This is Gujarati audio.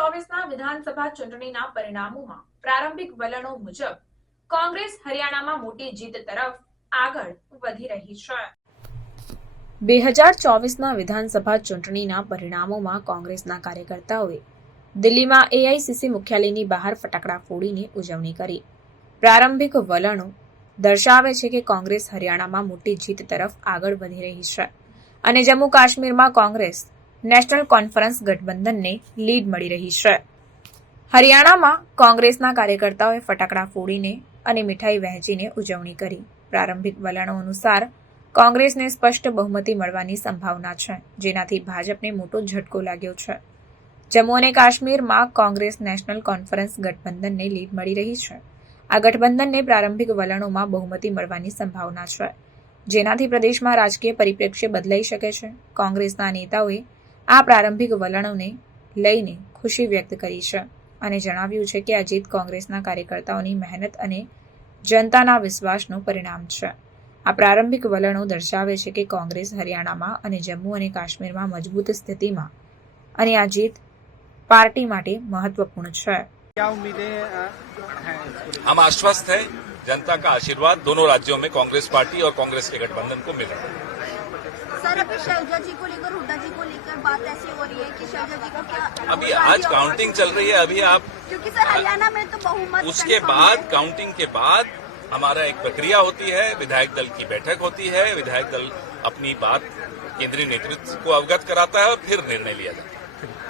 ચોવીસના વિધાનસભા ચૂંટણીના પરિણામોમાં પ્રારંભિક વલણો મુજબ કોંગ્રેસ હરિયાણામાં મોટી જીત તરફ આગળ વધી રહી છે. બે હજાર ચોવીસના વિધાનસભા ચૂંટણીના પરિણામોમાં કોંગ્રેસના કાર્યકર્તાઓએ દિલ્હીમાં એઆઈસીસી મુખ્યાલયની બહાર ફટાકડા ફોડીને ઉજવણી કરી. પ્રારંભિક વલણો દર્શાવે છે કે કોંગ્રેસ હરિયાણામાં મોટી જીત તરફ આગળ વધી રહી છે. અને જમ્મુ કાશ્મીરમાં કોંગ્રેસ નેશનલ કોન્ફરન્સ ગઠબંધનને લીડ મળી રહી છે. હરિયાણામાં કોંગ્રેસના કાર્યકર્તાઓએ ફટાકડા ફોડીને અને મીઠાઈ વહેંચીને ઉજવણી કરી. પ્રારંભિક વલણો અનુસાર કોંગ્રેસને સ્પષ્ટ બહુમતી મળવાની સંભાવના છે, જેનાથી ભાજપને મોટો ઝટકો લાગ્યો છે. જમ્મુ અને કાશ્મીરમાં કોંગ્રેસ નેશનલ કોન્ફરન્સ ગઠબંધનને લીડ મળી રહી છે. આ ગઠબંધનને પ્રારંભિક વલણોમાં બહુમતી મળવાની સંભાવના છે, જેનાથી પ્રદેશમાં રાજકીય પરિપ્રેક્ષ્ય બદલાઈ શકે છે. કોંગ્રેસના નેતાઓએ આ પ્રારંભિક વલણોને લઈને ખુશી વ્યક્ત કરી છે અને જણાવ્યું છે કે આ જીત કોંગ્રેસના કાર્યકર્તાઓની મહેનત અને જનતાના વિશ્વાસનું પરિણામ છે આ પ્રારંભિક વલણો દર્શાવે છે કે કોંગ્રેસ હરિયાણામાં અને જમ્મુ અને કાશ્મીરમાં મજબૂત સ્થિતિમાં અને આ જીત પાર્ટી માટે મહત્વપૂર્ણ છે क्या उम्मीदें अ, हैं इसको लेकर? हम आश्वस्त हैं जनता का आशीर्वाद दोनों राज्यों में कांग्रेस पार्टी और कांग्रेस के गठबंधन को मिल रहा है सर अभी शैलजा जी को लेकर हुड्डा जी को लेकर बात ऐसी हो रही है कि शैलजा जी को क्या अभी आज काउंटिंग चल रही है अभी आप क्योंकि सर हरियाणा में तो बहुमत उसके बाद काउंटिंग के बाद हमारा एक प्रक्रिया होती है विधायक दल की बैठक होती है विधायक दल अपनी बात केंद्रीय नेतृत्व को अवगत कराता है और फिर निर्णय लिया जाता है।